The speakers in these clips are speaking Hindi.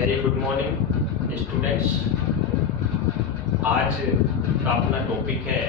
Very good morning students. आज का अपना टॉपिक है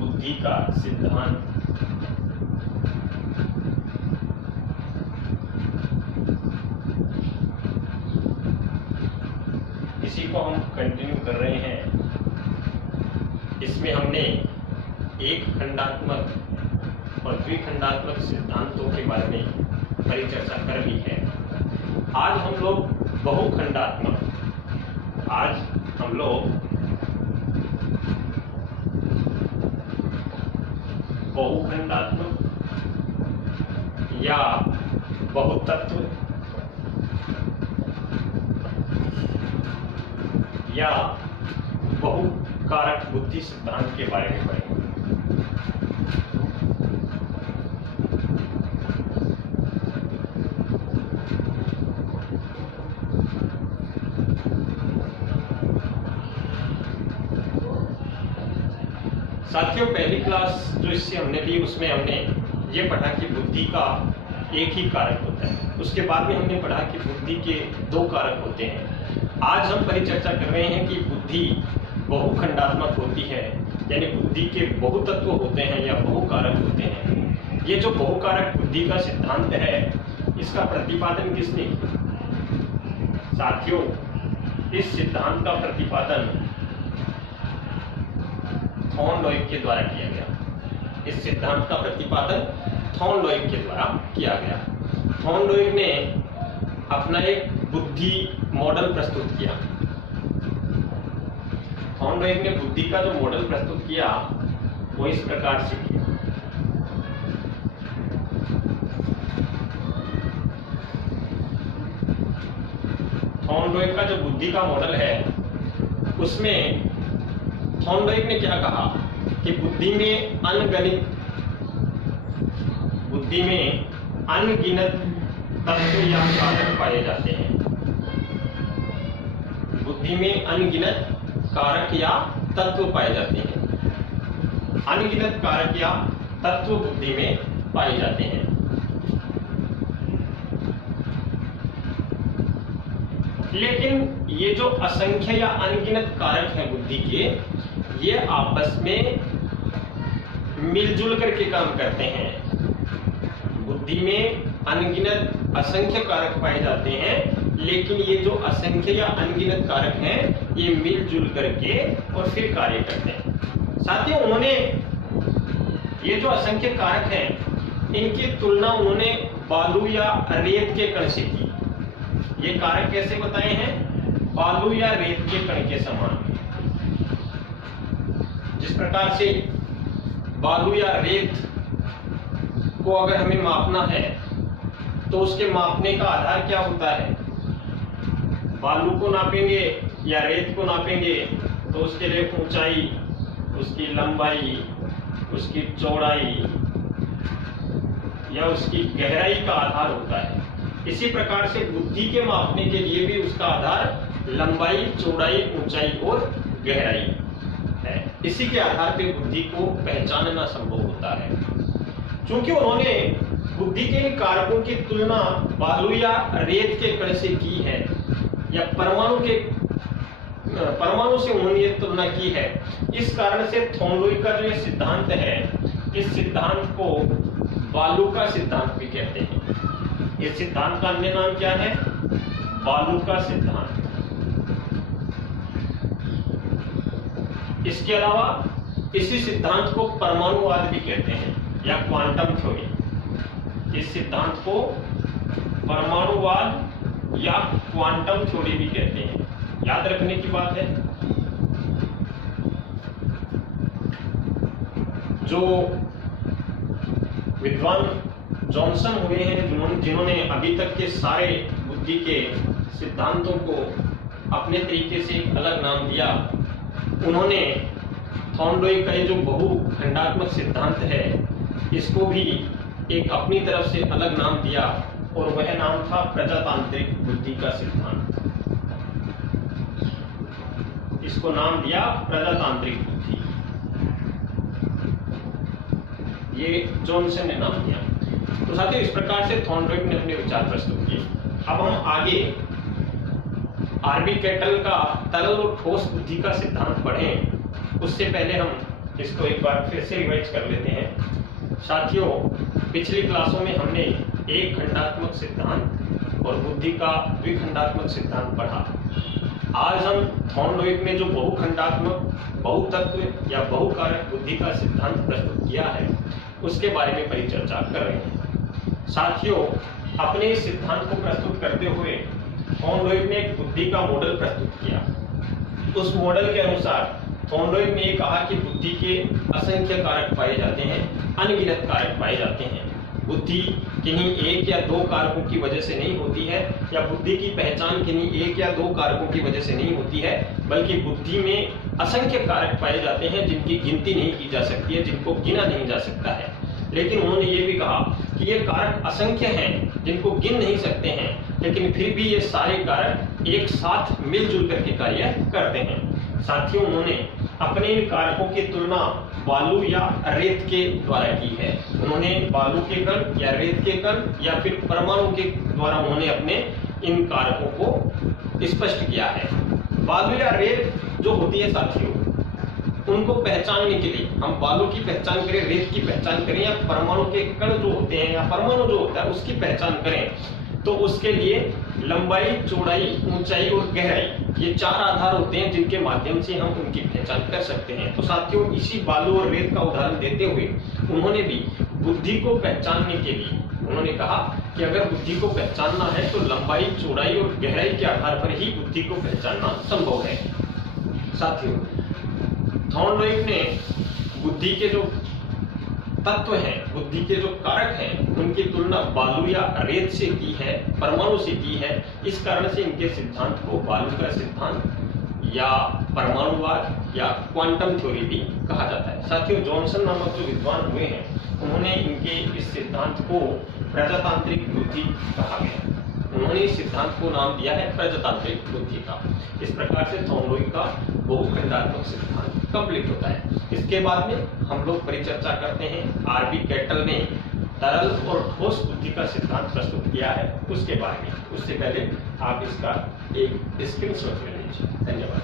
बुद्धि का सिद्धांत। इसी को हम कंटिन्यू कर रहे हैं। इसमें हमने एक खंडात्मक और द्विखंडात्मक सिद्धांतों के बारे में परिचर्चा कर ली है। आज हम लोग बहुखंडात्मक या बहुतत्व या बहुकारक बुद्धि सिद्धांत के बारे में पढ़ेंगे। साथियों, पहली क्लास जो इससे हमने ली उसमें हमने ये पढ़ा कि बुद्धि का एक ही कारक होता है। उसके बाद में हमने पढ़ा कि बुद्धि के दो कारक होते हैं। आज हम परिचर्चा कर रहे हैं कि बुद्धि बहुखंडात्मक होती है, यानी बुद्धि के बहुतत्व होते हैं या बहुकारक होते हैं। ये जो बहुकारक बुद्धि का सिद्धांत है, इसका प्रतिपादन किसने किया? साथियों, इस सिद्धांत का प्रतिपादन थॉर्नडाइक के द्वारा किया गया। इस सिद्धांत का प्रतिपादन थॉर्नडाइक के द्वारा किया गया। थॉर्नडाइक ने अपना एक बुद्धि मॉडल प्रस्तुत किया। थॉर्नडाइक ने बुद्धि का जो मॉडल प्रस्तुत किया वो इस प्रकार से किया। थॉर्नडाइक का जो बुद्धि का मॉडल है उसमें थॉर्नडाइक ने क्या कहा कि बुद्धि में अनगिनत तत्व या कारक पाए जाते हैं। बुद्धि में अनगिनत कारक या तत्व पाए जाते हैं। अनगिनत कारक या तत्व बुद्धि में पाए जाते हैं। लेकिन ये जो असंख्य या अनगिनत कारक है बुद्धि के, ये आपस में मिलजुल करके काम करते हैं। बुद्धि में अनगिनत असंख्य कारक पाए जाते हैं, लेकिन ये जो असंख्य या अनगिनत कारक हैं ये मिलजुल करके और फिर कार्य करते हैं। साथियों, उन्होंने ये जो असंख्य कारक हैं इनकी तुलना उन्होंने बालू या रेत के कण से की। ये कारक कैसे बताए हैं? बालू या रेत के कण के समान। जिस प्रकार से बालू या रेत को अगर हमें मापना है तो उसके मापने का आधार क्या होता है? बालू को नापेंगे या रेत को नापेंगे तो उसके लिए ऊंचाई, उसकी लंबाई, उसकी चौड़ाई या उसकी गहराई का आधार होता है। इसी प्रकार से बुद्धि के मापने के लिए भी उसका आधार लंबाई, चौड़ाई, ऊंचाई और गहराई है। इसी के आधार पर बुद्धि को पहचानना संभव होता है। क्योंकि उन्होंने बुद्धि के इन कारकों की तुलना बालू या रेत के कण से की है, या परमाणु से उन्होंने ये तुलना की है। इस कारण से थॉर्नडाइक का जो ये सिद्धांत है, इस सिद्धांत को बालू का सिद्धांत भी कहते हैं। इस सिद्धांत का अन्य नाम क्या है? बालू का सिद्धांत। इसके अलावा इसी सिद्धांत को परमाणुवाद भी कहते हैं या क्वांटम थ्योरी। इस सिद्धांत को परमाणुवाद या क्वांटम थ्योरी भी कहते हैं। याद रखने की बात है, जो विद्वान जॉनसन हुए हैं, जिन्होंने अभी तक के सारे बुद्धि के सिद्धांतों को अपने तरीके से एक अलग नाम दिया, उन्होंने थॉर्नडाइक का जो बहुखंडात्मक सिद्धांत है इसको भी एक अपनी तरफ से अलग नाम दिया, और वह नाम था प्रजातांत्रिक बुद्धि का सिद्धांत। इसको नाम दिया प्रजातांत्रिक बुद्धि। ये जॉनसन ने नाम दिया। तो साथियों, इस प्रकार से थॉर्नडाइक ने अपने विचार प्रस्तुत किए। अब हम आगे आरबी कैटल का तरल और ठोस बुद्धि का सिद्धांत पढ़ें उससे पहले हम इसको एक बार फिर से रिवाइज कर लेते हैं। साथियों, पिछली क्लासों में हमने एक खंडात्मक सिद्धांत और बुद्धि का द्विखंडात्मक सिद्धांत पढ़ा। आज हम थॉर्नडाइक ने जो बहुखंडात्मक, बहुतत्व या बहुकारक बुद्धि का सिद्धांत प्रस्तुत किया है उसके बारे में परिचर्चा कर रहे हैं। साथियों, अपने इस सिद्धांत को प्रस्तुत करते हुए थॉर्नडाइक ने एक बुद्धि का मॉडल प्रस्तुत किया। उस मॉडल के अनुसार थॉर्नडाइक ने कहा कि बुद्धि के असंख्य कारक पाए जाते हैं, अनगिनत कारक पाए जाते हैं। बुद्धि किन्हीं एक या दो कारकों की वजह से नहीं होती है, या बुद्धि की पहचान किन्हीं एक या दो कारकों की वजह से नहीं होती है, बल्कि बुद्धि में असंख्य कारक पाए जाते हैं जिनकी गिनती नहीं की जा सकती है, जिनको गिना नहीं जा सकता है। लेकिन उन्होंने ये भी कहा कि ये कारक असंख्य हैं जिनको गिन नहीं सकते हैं, लेकिन फिर भी ये सारे कारक एक साथ मिलजुल करके कार्य करते हैं। साथियों, उन्होंने अपने इन कारकों की तुलना बालू या रेत के द्वारा की है। उन्होंने बालू के कण या रेत के कण या फिर परमाणु के द्वारा उन्होंने अपने इन कारकों को स्पष्ट किया है। बालू या रेत जो होती है साथियों, उनको पहचानने के लिए हम बालू की पहचान करें, रेत की पहचान करें, या परमाणु के कण जो होते हैं या परमाणु जो होता है उसकी पहचान करें, तो उसके लिए लंबाई, चौड़ाई, ऊंचाई और गहराई ये चार आधार होते हैं जिनके माध्यम से हम उनकी पहचान कर सकते हैं। तो साथियों, इसी बालू और रेत का उदाहरण देते हुए उन्होंने भी बुद्धि को पहचानने के लिए उन्होंने कहा कि अगर बुद्धि को पहचानना है तो लंबाई, चौड़ाई और गहराई के आधार पर ही बुद्धि को पहचानना संभव है। साथियों, थॉर्नडाइक ने बुद्धि के जो तत्व हैं, बुद्धि के जो कारक हैं, उनकी तुलना बालू या रेत से की है, परमाणु से की है। इस कारण से इनके सिद्धांत को बालू का सिद्धांत या परमाणुवाद या क्वांटम थ्योरी भी कहा जाता है। साथियों, जॉनसन नामक जो विद्वान हुए हैं उन्होंने इनके इस सिद्धांत को प्रजातांत्रिक बुद्धि कहा गया। उन्होंने इस सिद्धांत को नाम दिया है प्रजातांत्रिक बुद्धि का। इस प्रकार से थॉर्नडाइक का बहुखंडात्मक सिद्धांत कंप्लीट होता है। इसके बाद में हम लोग परिचर्चा करते हैं आरबी कैटल ने तरल और ठोस बुद्धि का सिद्धांत प्रस्तुत किया है उसके बारे में। उससे पहले आप इसका एक स्क्रीनशॉट ले लीजिए। धन्यवाद।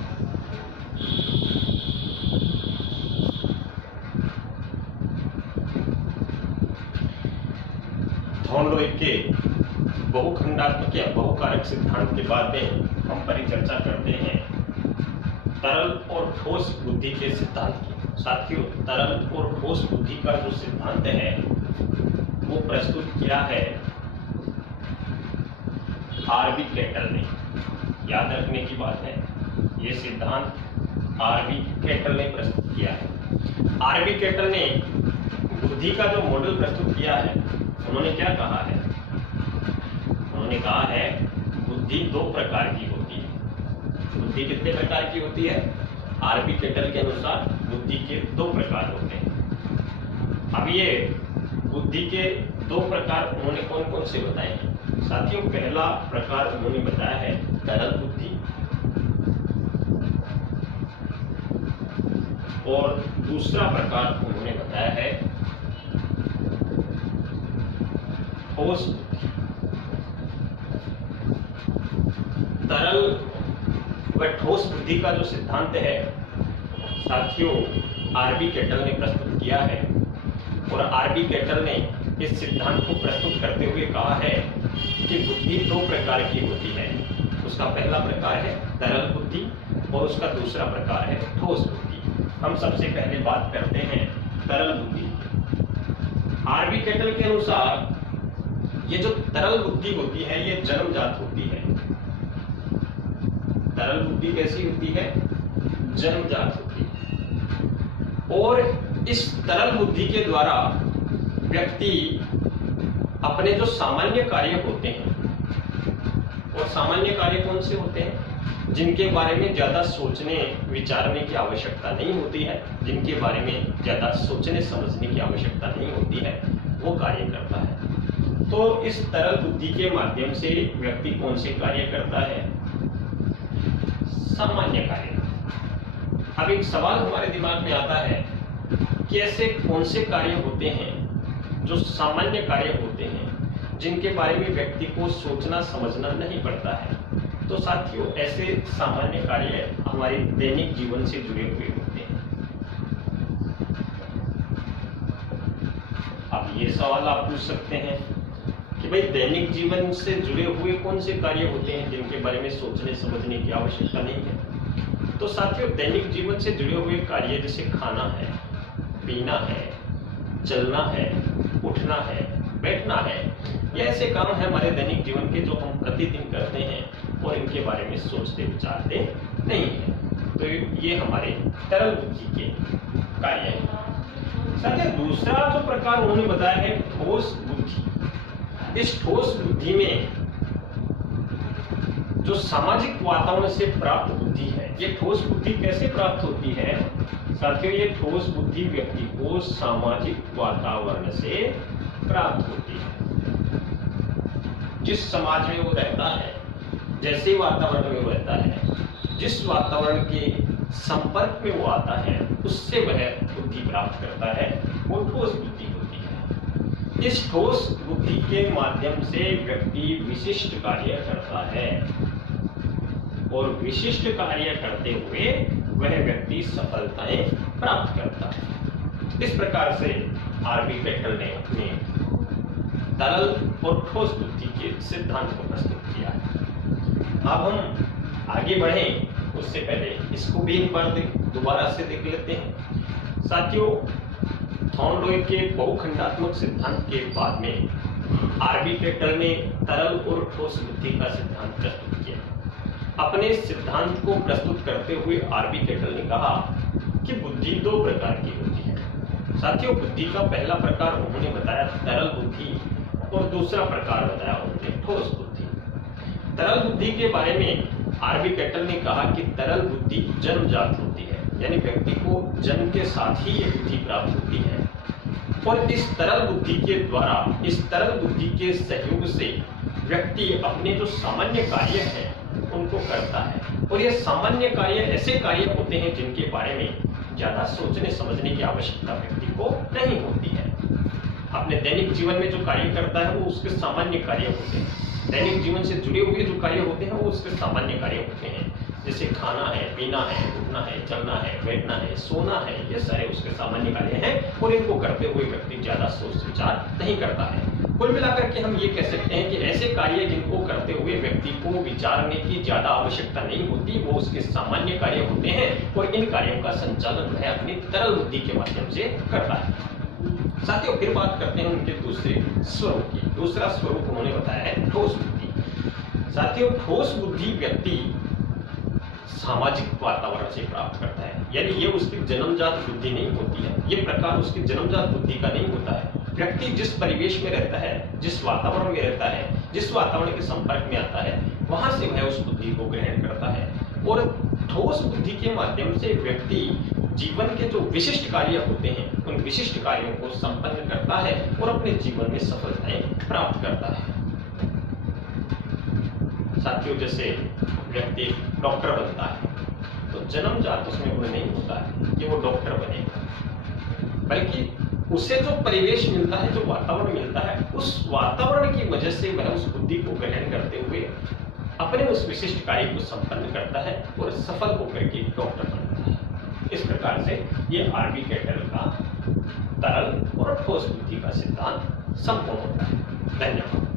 थॉर्नडाइक के बहुखंडात्मक या बहुकारक सिद्धांत के बाद में हम परिचर्चा करते हैं तरल और ठोस बुद्धि के सिद्धांत की। साथियों, तरल और ठोस बुद्धि का जो सिद्धांत है वो प्रस्तुत किया है आरबी कैटल ने। याद रखने की बात है, ये सिद्धांत आरबी कैटल ने प्रस्तुत किया है। आरबी कैटल ने बुद्धि का जो मॉडल प्रस्तुत किया है, उन्होंने क्या कहा है? उन्होंने कहा है बुद्धि दो प्रकार की होती है। बुद्धि कितने प्रकार की होती है? आरबी कैटल के अनुसार बुद्धि के दो प्रकार होते हैं। अब ये बुद्धि के दो प्रकार उन्होंने कौन कौन से बताए हैं? साथियों, पहला प्रकार उन्होंने बताया है तरल बुद्धि, और दूसरा प्रकार उन्होंने बताया है ठोस बुद्धि। तरल व ठोस बुद्धि का जो सिद्धांत है साथियों, आरबी कैटल ने प्रस्तुत किया है, और आरबी कैटल ने इस सिद्धांत को प्रस्तुत करते हुए कहा है कि बुद्धि दो प्रकार की होती है। उसका पहला प्रकार है तरल बुद्धि और उसका दूसरा प्रकार है ठोस बुद्धि। हम सबसे पहले बात करते हैं तरल बुद्धि। आरबी कैटल के अनुसार ये जो तरल बुद्धि होती है ये जन्मजात होती है। तरल बुद्धि कैसी होती है? जन्मजात होती है। और इस तरल बुद्धि के द्वारा व्यक्ति अपने जो सामान्य कार्य होते हैं, और सामान्य कार्य कौन से होते हैं? जिनके बारे में ज्यादा सोचने विचारने की आवश्यकता नहीं होती है, जिनके बारे में ज्यादा सोचने समझने की आवश्यकता नहीं होती है, वो कार्य करता है। तो इस तरल बुद्धि के माध्यम से व्यक्ति कौन से कार्य करता है? सामान्य कार्य। अब एक सवाल हमारे दिमाग में आता है कि ऐसे कौन से कार्य होते हैं जो सामान्य कार्य होते हैं, जिनके बारे में व्यक्ति को सोचना समझना नहीं पड़ता है। तो साथियों, ऐसे सामान्य कार्य हमारे दैनिक जीवन से जुड़े हुए होते हैं। अब ये सवाल आप पूछ सकते हैं कि भाई दैनिक जीवन से जुड़े हुए कौन से कार्य होते हैं जिनके बारे में सोचने समझने की आवश्यकता नहीं है। तो साथियों, दैनिक जीवन से जुड़े हुए कार्य जैसे खाना है, पीना है, चलना है, उठना है, बैठना है, ये ऐसे काम है हमारे दैनिक जीवन के जो हम प्रतिदिन करते हैं और इनके बारे में सोचते विचारते नहीं है। तो ये हमारे तरल बुद्धि के कार्य हैं। साथियों, दूसरा जो प्रकार उन्होंने बताया है ठोस बुद्धि। इस ठोस बुद्धि में जो सामाजिक वातावरण से प्राप्त बुद्धि है, ये ठोस बुद्धि कैसे प्राप्त होती है साथियों? ये ठोस बुद्धि व्यक्ति को सामाजिक वातावरण से प्राप्त होती है। जिस समाज में वो रहता है, जैसे वातावरण में वो रहता है, जिस वातावरण के संपर्क में वो आता है, उससे वह बुद्धि प्राप्त करता है, वो ठोस बुद्धि होती है। इस ठोस बुद्धि के माध्यम से व्यक्ति विशिष्ट कार्य करता है और विशिष्ट कार्य करते हुए वह व्यक्ति सफलताएं प्राप्त करता है। इस प्रकार से आरबी पेटल ने अपने तरल और ठोस बुद्धि के सिद्धांत को प्रस्तुत किया है। अब हम आगे बढ़ें उससे पहले इसको भी एक बार दोबारा से देख लेते हैं। साथियों, थॉर्नडॉय के बहुखंडात्मक सिद्धांत के बाद में आरबी पेटल ने तरल और ठोस बुद्धि का सिद्धांत प्रस्तुत किया। अपने सिद्धांत को प्रस्तुत करते हुए आरबी पेटल ने कहा कि बुद्धि दो प्रकार की होती है। साथियों, बुद्धि का पहला प्रकार उन्होंने बताया तरल बुद्धि और दूसरा प्रकार बताया उन्होंने ठोस बुद्धि। तरल बुद्धि के बारे में आरबी पेटल ने कहा कि तरल बुद्धि जन्मजात होती है, यानी व्यक्ति को जन्म के साथ ही ये बुद्धि प्राप्त होती है और इस तरल बुद्धि के द्वारा, इस तरल बुद्धि के सहयोग से व्यक्ति अपने जो सामान्य कार्य हैं उनको करता है और ये सामान्य कार्य ऐसे कार्य होते हैं जिनके बारे में ज्यादा सोचने समझने की आवश्यकता व्यक्ति को नहीं होती है। अपने दैनिक जीवन में जो कार्य करता है वो उसके सामान्य कार्य होते हैं। दैनिक जीवन से जुड़े हुए जो कार्य होते हैं वो उसके सामान्य कार्य होते हैं, जैसे खाना है, पीना है, उठना है, चलना है, बैठना है, सोना है, ये सारे उसके सामान्य कार्य हैं और इनको करते हुए व्यक्ति ज्यादा सोच विचार नहीं करता है। कुल मिलाकर के हम ये कह सकते हैं कि ऐसे कार्य जिनको करते हुए व्यक्ति को विचारने की ज्यादा आवश्यकता नहीं होती, वो उसके सामान्य कार्य होते हैं और इन कार्यों का संचालन वह अपनी तरल बुद्धि के माध्यम से करता है। साथियों, फिर बात करते हैं उनके दूसरे स्वरूप की। दूसरा स्वरूप उन्होंने बताया है ठोस बुद्धि। साथियों, ठोस बुद्धि व्यक्ति सामाजिक वातावरण से प्राप्त करता है, यानी ये उसकी जन्मजात बुद्धि नहीं होती है, ये प्रकार उसकी जन्मजात बुद्धि का नहीं होता है। व्यक्ति जिस परिवेश में रहता है, जिस वातावरण में रहता है, जिस वातावरण के संपर्क में आता है, वहां से वह उस बुद्धि को ग्रहण करता है और ठोस बुद्धि के माध्यम से व्यक्ति जीवन के जो विशिष्ट कार्य होते हैं उन विशिष्ट कार्यों को संपन्न करता है और अपने जीवन में सफलताएं प्राप्त करता है। साथियों, जैसे व्यक्ति डॉक्टर बनता है तो जन्मजात उसमें गुण नहीं होता है कि वो डॉक्टर बनेगा, बल्कि उसे जो परिवेश मिलता है, जो वातावरण मिलता है, उस वातावरण की वजह से वह उस बुद्धि को ग्रहण करते हुए अपने उस विशिष्ट कार्य को संपन्न करता है और सफल होकर के डॉक्टर बनता है। इस प्रकार से ये आरबी पेटल का तरल और ठोस बुद्धि का सिद्धांत संपूर्ण होता है। धन्यवाद।